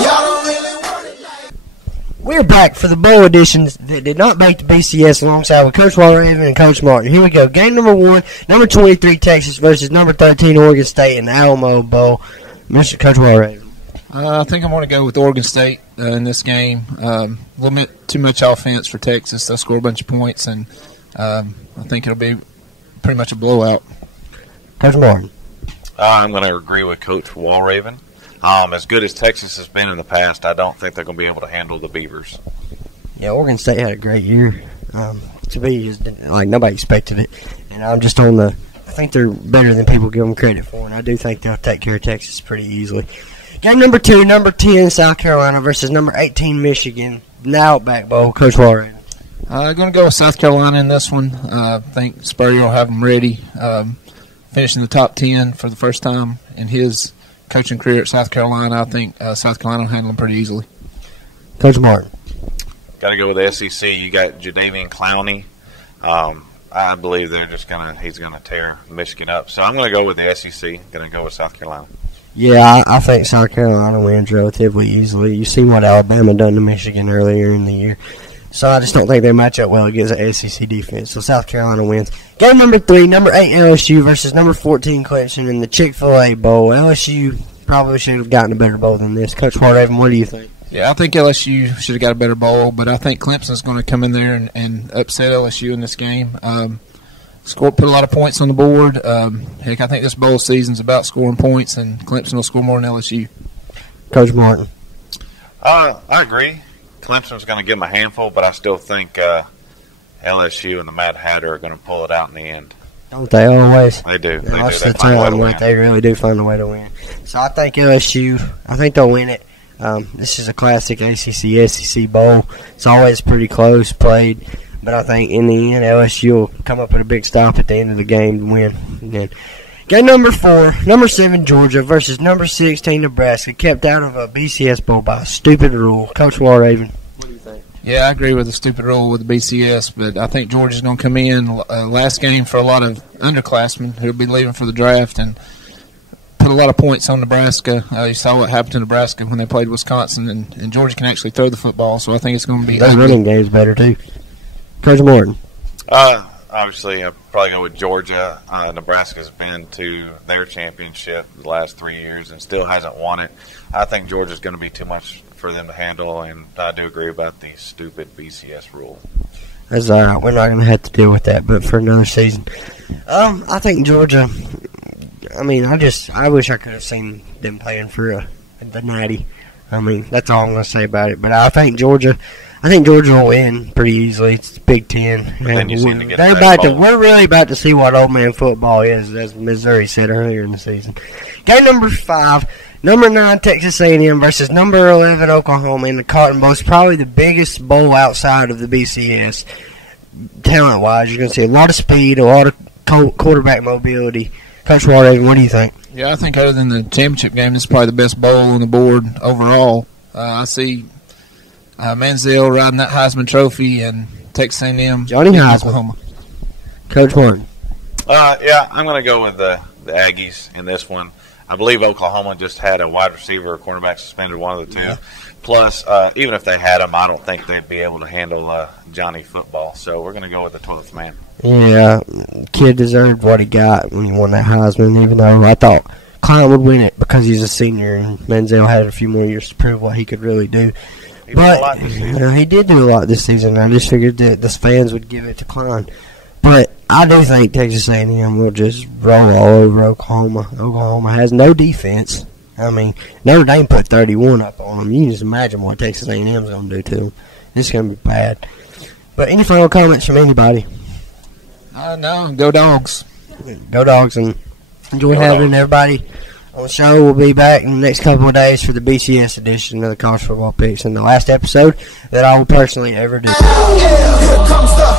y'all don't really want it like. We're back for the bowl editions that did not make the BCS alongside with Coach Walraven and Coach Martin. Here we go. Game number 1, number 23 Texas versus number 13 Oregon State in the Alamo Bowl. Mr. Coach Walraven. I think I'm going to go with Oregon State in this game. A little bit too much offense for Texas. They'll score a bunch of points, and I think it'll be pretty much a blowout. Coach Martin. I'm going to agree with Coach Walraven. As good as Texas has been in the past, I don't think they're going to be able to handle the Beavers. Yeah, Oregon State had a great year. To be, like, nobody expected it. And I'm just on the – I think they're better than people give them credit for, and I do think they'll take care of Texas pretty easily. Game number 2, number 10 South Carolina versus number 18 Michigan. Now back bowl, Coach Walraven. I'm going to go with South Carolina in this one. I think Spurrier will have them ready. Finishing the top 10 for the first time in his coaching career at South Carolina. I think South Carolina will handle them pretty easily. Coach Martin. Got to go with the SEC. You got Jadeveon Clowney. I believe he's gonna tear Michigan up. So I'm going to go with the SEC. Going to go with South Carolina. Yeah, I think South Carolina wins relatively easily. You've seen what Alabama done to Michigan earlier in the year. So I just don't think they match up well against the SEC defense. So South Carolina wins. Game number 3, number 8 LSU versus number 14 Clemson in the Chick-fil-A Bowl. LSU probably should have gotten a better bowl than this. Coach Walraven, what do you think? Yeah, I think LSU should have got a better bowl, but I think Clemson's going to come in there and upset LSU in this game. Put a lot of points on the board. Heck, I think this bowl season's about scoring points, and Clemson will score more than LSU. Coach Martin. I agree. Clemson's going to give them a handful, but I still think LSU and the Mad Hatter are going to pull it out in the end. Don't they always? They do. Most of the time, they really do find a way to win. So I think LSU, they'll win it. This is a classic ACC SEC bowl. It's always pretty close played, but I think in the end LSU will come up with a big stop at the end of the game to win. Again. Game number 4, number 7 Georgia versus number 16 Nebraska, kept out of a BCS bowl by a stupid rule. Coach Walraven, what do you think? Yeah, I agree with the stupid rule with the BCS, but I think Georgia's going to come in last game for a lot of underclassmen who will be leaving for the draft and put a lot of points on Nebraska. You saw what happened to Nebraska when they played Wisconsin, and Georgia can actually throw the football, so I think it's going to be their running game's better too. Coach Morton. Obviously, I'd probably go with Georgia. Nebraska's been to their championship the last 3 years and still hasn't won it. I think Georgia's going to be too much for them to handle, and I do agree about the stupid BCS rule. That's all right. We're not going to have to deal with that, but for another season. I think Georgia, I wish I could have seen them playing for the Natty. That's all I'm going to say about it. But I think Georgia will win pretty easily. It's Big Ten. We're really about to see what old man football is, as Missouri said earlier in the season. Game number 5, number 9 Texas A&M versus number 11 Oklahoma in the Cotton Bowl. It's probably the biggest bowl outside of the BCS. Talent-wise, you're going to see a lot of speed, a lot of quarterback mobility. Coach Walraven, what do you think? Yeah, I think other than the championship game, this is probably the best bowl on the board overall. I see Manziel riding that Heisman Trophy and Texas A&M. Johnny Heisman. Oklahoma. Coach Martin. Yeah, I'm going to go with the Aggies in this one. I believe Oklahoma just had a wide receiver or cornerback suspended, one of the two. Yeah. Plus, even if they had him, I don't think they'd be able to handle Johnny football. So we're going to go with the 12th man. Yeah, kid deserved what he got when he won that Heisman, even though I thought Klein would win it because he's a senior and Manziel had a few more years to prove what he could really do. But he did do a lot this season. I just figured that the fans would give it to Klein. But I do think Texas A&M will just roll all over Oklahoma. Oklahoma has no defense. Notre Dame put 31 up on them. You can just imagine what Texas A&M is going to do to them. It's going to be bad. But any final comments from anybody? No, go Dogs. Go Dogs, and enjoy having everybody on the show. We'll be back in the next couple of days for the BCS edition of the College Football Picks and the last episode that I will personally ever do. Here comes the